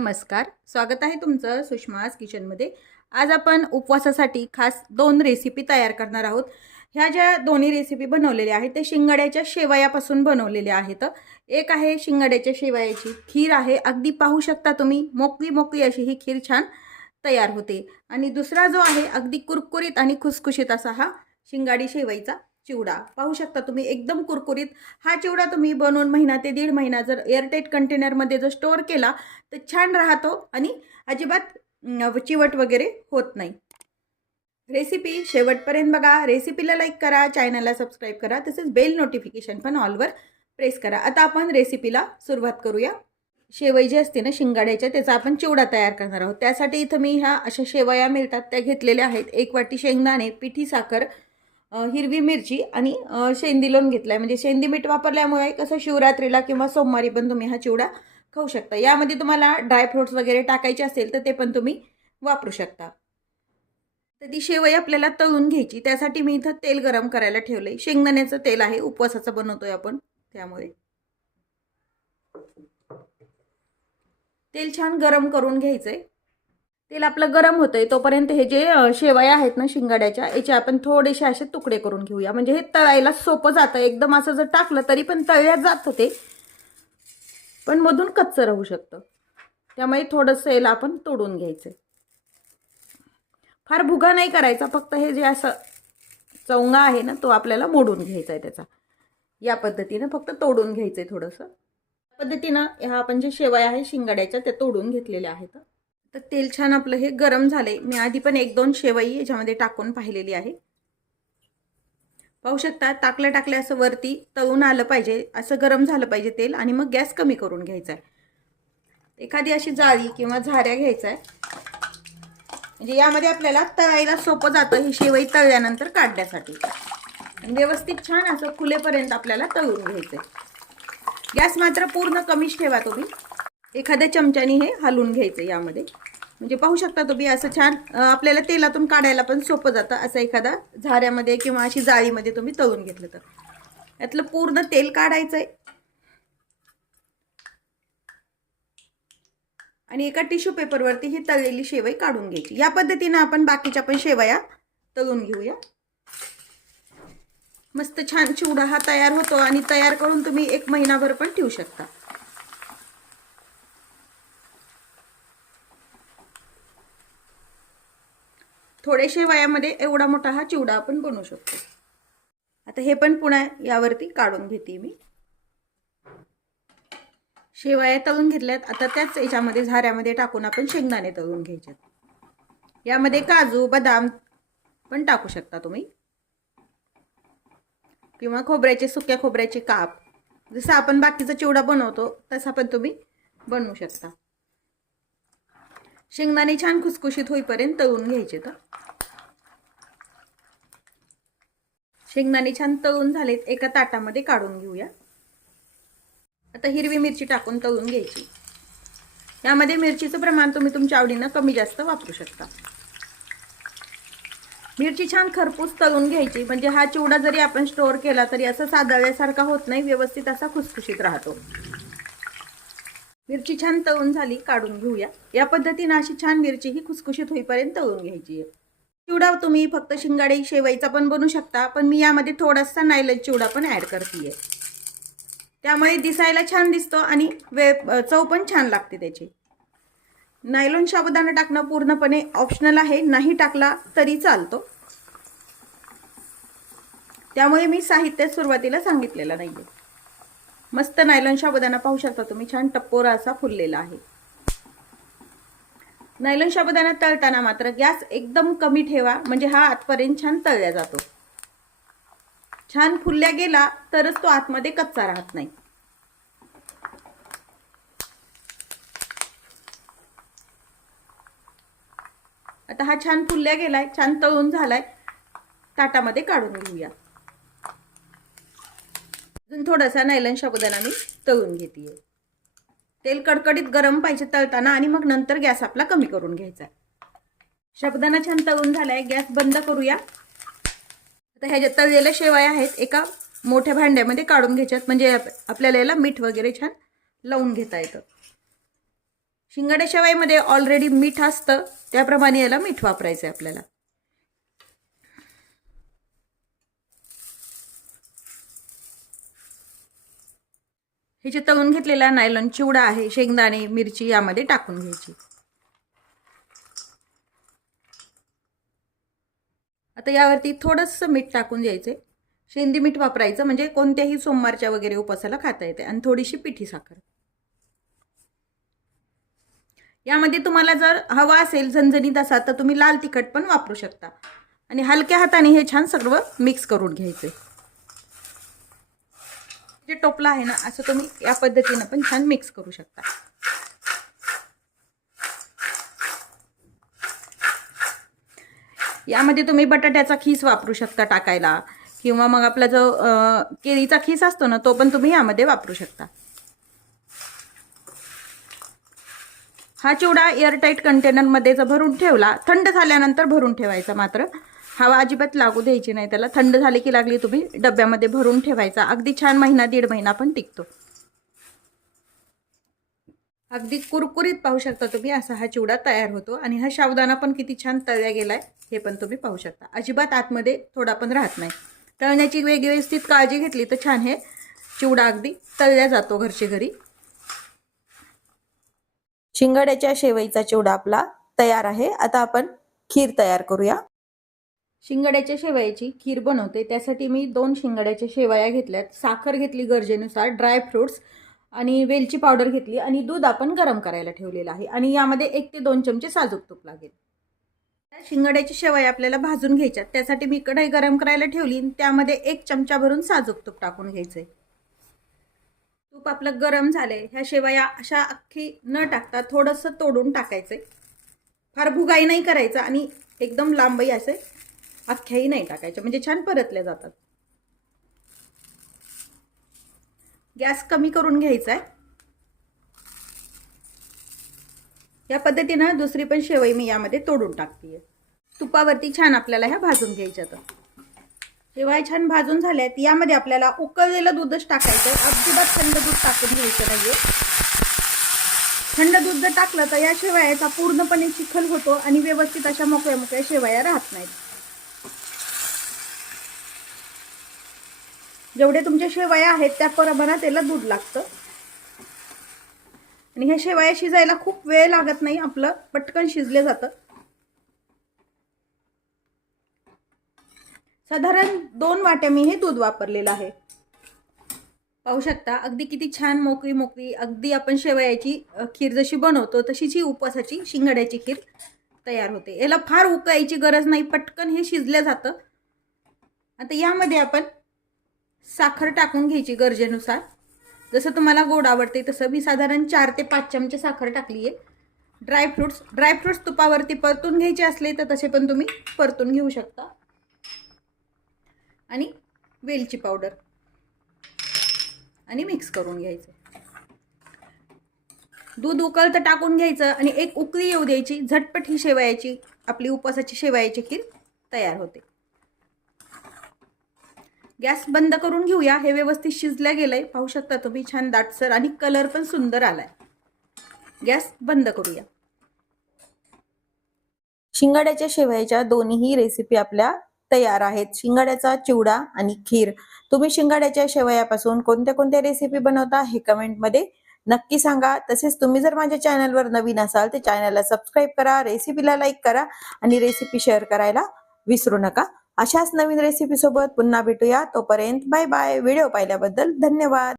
नमस्कार, स्वागत आहे तुमचं सुषमाज किचनमध्ये। आज आपण उपवासासाठी खास 2 रेसिपी तयार करणार आहोत। ह्या ज्या दोन्ही रेसिपी बनवलेल्या आहेत ते शिंगाड्याच्या शेवयापासून बनवलेल्या आहेत। एक आहे शिंगाड्याच्या शेवयाची खीर आहे, अगदी पाहू शकता तुम्ही मोकळी मोकळी अशी ही खीर छान तयार होते। आणि दुसरा जो आहे अगदी कुरकुरीत आणि खुसखुशीत असा हा शिंगाडी शेवईचा चिवडा पाहू शकता तुम्ही, एकदम कुरकुरीत। हा चिवडा तुम्ही बनवून महिना ते 1.5 महिना जर एअरटाईट कंटेनरमध्ये जर स्टोअर केला तर छान राहतो आणि अजिबात चिवट वगैरे होत नाही। रेसिपी शेवटपर्यंत बघा, रेसिपीला लाईक करा, चॅनलला सबस्क्राईब करा, तसेच बेल नोटिफिकेशन पण ऑलवर प्रेस करा। आता आपण रेसिपीला सुरुवात करूया। शेवई जी असते ना शिंगाड्याच्या, त्याचा आपण चिवडा तयार करणार आहोत। त्यासाठी इथं मी ह्या अशा शेवया मिळतात त्या घेतलेल्या आहेत। 1 वाटी शेंगदाणे, पिठी साखर, हिरवी मिरची आणि शेंदी लोण घेतलाय। म्हणजे शेंदी मीठ वापरल्यामुळे कसं शिवरात्रीला किंवा सोमवारी पण तुम्ही हा चिवडा खाऊ शकता। यामध्ये तुम्हाला ड्राय फ्रूट्स वगैरे टाकायचे असेल तर ते पण तुम्ही वापरू शकता। तर ती शेवई आपल्याला तळून घ्यायची। त्यासाठी मी इथं तेल गरम करायला ठेवलंय। शेंगदाण्याचं तेल आहे, उपवासाचं बनवतोय आपण, त्यामुळे तेल छान गरम करून घ्यायचंय। तेल आपलं गरम होतंय तोपर्यंत हे जे शेवया आहेत ना शिंगाड्याच्या, याचे आपण थोडेसे असे तुकडे करून घेऊया। म्हणजे हे तळायला सोपं जातं। एकदम असं जर टाकलं तरी पण तळल्या जातं ते, पण मधून कच्चं राहू शकतं। त्यामुळे थोडंसं याला आपण तोडून घ्यायचं। फार भुगा नाही करायचा, फक्त हे जे असं चौंगा आहे ना तो आपल्याला मोडून घ्यायचा आहे त्याचा। या पद्धतीने फक्त तोडून घ्यायचंय थोडंसं। पद्धतीनं ह्या आपण जे शेवया आहे शिंगाड्याच्या त्या तोडून घेतलेल्या आहेत। तर तेल छान आपलं हे गरम झाले। मी आधी पण 1-2 शेवई याच्यामध्ये टाकून पाहिलेली आहे। पाहू शकता टाकल्या असं वरती तळून आलं पाहिजे, असं गरम झालं पाहिजे तेल, आणि मग गॅस कमी करून घ्यायचा आहे। एखादी अशी जाळी किंवा झाऱ्या घ्यायचा आहे, म्हणजे यामध्ये आपल्याला तळायला सोपं जातं ही शेवई तळल्यानंतर काढण्यासाठी। व्यवस्थित छान असं फुलेपर्यंत आपल्याला तळून घ्यायचंय। गॅस मात्र पूर्ण कमीच ठेवा तुम्ही। एखाद्या चमच्याने हे हलवून घ्यायचं यामध्ये, म्हणजे पाहू शकता तुम्ही असं छान आपल्याला तेलातून काढायला पण सोपं जातं। असं एखादा झाऱ्यामध्ये किंवा अशी जाळीमध्ये तुम्ही तळून घेतलं तर यातलं पूर्ण तेल काढायचंय आणि एका टिश्यू पेपरवरती ही तळलेली शेवई काढून घ्यायची। या पद्धतीने आपण बाकीच्या पण शेवया तळून घेऊया। मस्त छान चिवडा हा तयार होतो आणि तयार करून तुम्ही 1 महिनाभर पण ठेवू शकता। थोडेशे वयामध्ये एवढा मोठा हा चिवडा आपण बनवू शकतो। आता हे पण पुन्हा यावरती काढून घेते मी। शेवया तळून घेतल्यात, आता त्याच याच्यामध्ये झाऱ्यामध्ये टाकून आपण शेंगदाणे तळून घ्यायचे। यामध्ये काजू बदाम पण टाकू शकता तुम्ही, किंवा खोबऱ्याचे, सुक्या खोबऱ्याचे काप, जसं आपण बाकीचा चिवडा बनवतो तसा पण तुम्ही बनवू शकता। शेंगदाणे छान खुसखुशीत होईपर्यंत तळून घ्यायचे। तर शेंगदाणे छान तळून झालेत, एका ताटामध्ये काढून घेऊया। आता हिरवी मिरची टाकून तळून घ्यायची। यामध्ये मिरचीचं प्रमाण तुम्ही तुमच्या आवडीने कमी जास्त वापरू शकता। मिरची छान खरपूस तळून घ्यायची, म्हणजे हा चिवडा जरी आपण स्टोअर केला तरी असं सादळल्यासारखा होत नाही, व्यवस्थित असा खुसखुशीत राहतो। मिरची छान तळून झाली, काढून घेऊया। या पद्धतीने अशी छान मिरची ही खुसखुशीत होईपर्यंत तळून घ्यायची आहे। चिवडा तुम्ही फक्त शिंगाडे शेवईचा पण बनवू शकता, पण मी यामध्ये थोडासा नायलॉन चिवडा पण ऍड करतेय। त्यामुळे दिसायला छान दिसतो आणि चव पण छान लागते त्याची। नायलॉन साबुदाणा टाकणं पूर्णपणे ऑप्शनल आहे, नाही टाकला तरी चालतो। त्यामुळे मी साहित्य सुरुवातीला सांगितलेलं नाहीये। मस्त नायलॉन साबुदाणा पाहू शकता तुम्ही, छान टप्पोरा असा फुललेला आहे। नायलॉन साबुदाणा तळताना मात्र गॅस एकदम कमी ठेवा, म्हणजे हा आतपर्यंत छान तळला जातो। छान फुलल्या गेला तरच तो आतमध्ये कच्चा राहत नाही। आता हा छान फुलल्या गेलाय, छान तळून झालाय, ताटामध्ये काढून घेऊया। अजून थोडासा नायलॉन साबुदाणा मी तळून घेतेय। तेल कडकडीत गरम पाहिजे तळताना, आणि मग नंतर गॅस आपला कमी करून घ्यायचा। साबुदाणा छान तळून झालाय, गॅस बंद करूया। आता ह्या ज्या तळलेल्या शेवया आहेत एका मोठ्या भांड्यामध्ये काढून घ्यायच्यात, म्हणजे आपल्याला याला मीठ वगैरे छान लावून घेता येतं। शिंगाड्या शेवयामध्ये ऑलरेडी मीठ असतं, त्याप्रमाणे याला मीठ वापरायचं आहे आपल्याला. हे जे तळून घेतलेला नायलॉन चिवडा आहे, शेंगदाणे मिरची यामध्ये टाकून घ्यायची. आता यावरती थोडंसं मीठ टाकून द्यायचे. शेंदी मीठ वापरायचं, म्हणजे कोणत्याही सोमवारच्या वगैरे उपासाला खाता येते. आणि थोडीशी पिठी साखर. यामध्ये तुम्हाला जर हवा असेल झणझणीत असा तर तुम्ही लाल तिखट पण वापरू शकता. आणि हलक्या हाताने हे छान सर्व मिक्स करून घ्यायचे. जे टोपला आहे ना, असं तुम्ही या पद्धतीने पण छान मिक्स करू शकता. यामध्ये तुम्ही बटाट्याचा खीस वापरू शकता टाकायला, किंवा मग आपला जो केळीचा खीस असतो ना, तो पण तुम्ही यामध्ये वापरू शकता. हा चिवडा एअरटाईट कंटेनरमध्ये जर भरून ठेवला, थंड झाल्यानंतर भरून ठेवायचा, मात्र हवा अजिबात लागू द्यायची नाही त्याला. थंड झाली की लागली तुम्ही डब्यामध्ये भरून ठेवायचा. अगदी छान महिना दीड महिना पण टिकतो. अगदी कुरकुरीत पाहू शकता तुम्ही, असा हा चिवडा तयार होतो. आणि हा साबुदाणा पण किती छान तळला गेलाय हे पण तुम्ही पाहू शकता. अजिबात आतमध्ये थोडा पण राहत नाही. तळण्याची व्यवस्थित काळजी घेतली तर छान हे चिवडा अगदी तळल्या जातो घरच्या घरी. शिंगाड्याच्या शेवईचा चिवडा आपला तयार आहे. आता आपण खीर तयार करूया. शिंगाड्याच्या शेवयाची खीर बनवते, त्यासाठी मी 2 शिंगाड्याच्या शेवया घेतल्यात, साखर घेतली गरजेनुसार, ड्रायफ्रुट्स आणि वेलची पावडर घेतली, आणि दूध आपण गरम करायला ठेवलेलं आहे. आणि यामध्ये 1 ते 2 चमचे साजूक तूप लागेल. शिंगाड्याची शेवया आपल्याला भाजून घ्यायच्यात, त्यासाठी मी कढई गरम करायला ठेवली. त्यामध्ये 1 चमचा भरून साजूक तूप टाकून घ्यायचंय. तूप आपलं गरम झालंय. ह्या शेवया अशा अख्खी न टाकता थोडंसं तोडून टाकायचंय. फार भुगाई नाही करायचा आणि एकदम लांबही असे अख्ख्याही नाही टाकायच्या, म्हणजे छान परतल्या जातात. गॅस कमी करून घ्यायचा आहे. या पद्धतीनं दुसरी पण शेवई मी यामध्ये तोडून टाकते. तुपावरती छान आपल्याला ह्या भाजून घ्यायच्या. तर शेवया छान भाजून झाल्यात. यामध्ये आपल्याला उकळलेलं दूधच टाकायचं आहे. अजिबात थंड दूध टाकून घ्यायचं नाहीये. थंड दूध जर टाकलं तर या शेवयाचा पूर्णपणे चिखल होतो आणि व्यवस्थित अशा मोकळ्या मोकळ्या शेवया राहत नाहीत. जेवढे तुमच्या शेवया आहेत त्या प्रमाणात त्याला दूध लागतं. आणि ह्या शेवया शिजायला खूप वेळ लागत नाही, आपलं पटकन शिजले जातं. साधारण 2 वाट्या मी हे दूध वापरलेलं आहे. पाहू शकता अगदी किती छान मोकळी मोकळी, अगदी आपण शेवयाची खीर जशी बनवतो तशीच ही उपवासाची शिंगाड्याची खीर तयार होते. याला फार उकळायची गरज नाही, पटकन हे शिजलं जातं. आता यामध्ये आपण साखर टाकून घ्यायची गरजेनुसार. जसं तुम्हाला गोड आवडते तसं. मी साधारण 4 ते 5 चमचे साखर टाकली आहे. ड्रायफ्रुट्स तुपावरती परतून घ्यायचे असले तर तसे पण तुम्ही परतून घेऊ शकता. आणि वेलची पावडर आणि मिक्स करून घ्यायचं. दूध उकळतं टाकून घ्यायचं आणि एक उकळी येऊ द्यायची. झटपट ही शेवयाची आपली उपवासाची शेवयाची खीर तयार होते. गॅस बंद करून घेऊया. हे व्यवस्थित शिजलं गेलंय, पाहू शकता तुम्ही, छान दाटसर आणि कलर पण सुंदर आलाय. गॅस बंद करूया. शिंगाड्याच्या शेवयाच्या दोन्ही रेसिपी आपल्या तयार आहेत. शिंगाड्याचा चिवडा आणि खीर. तुम्ही शिंगाड्याच्या शेवयापासून कोणत्या कोणत्या रेसिपी बनवता हे कमेंटमध्ये नक्की सांगा. तसेच तुम्ही जर माझ्या चॅनलवर नवीन असाल तर चॅनलला सबस्क्राईब करा, रेसिपीला लाईक करा आणि रेसिपी शेअर करायला विसरू नका. अशाच नवीन रेसिपी सोबत पुन्हा भेटूया. तोपर्यंत बाय बाय. व्हिडिओ पाहिल्याबद्दल धन्यवाद.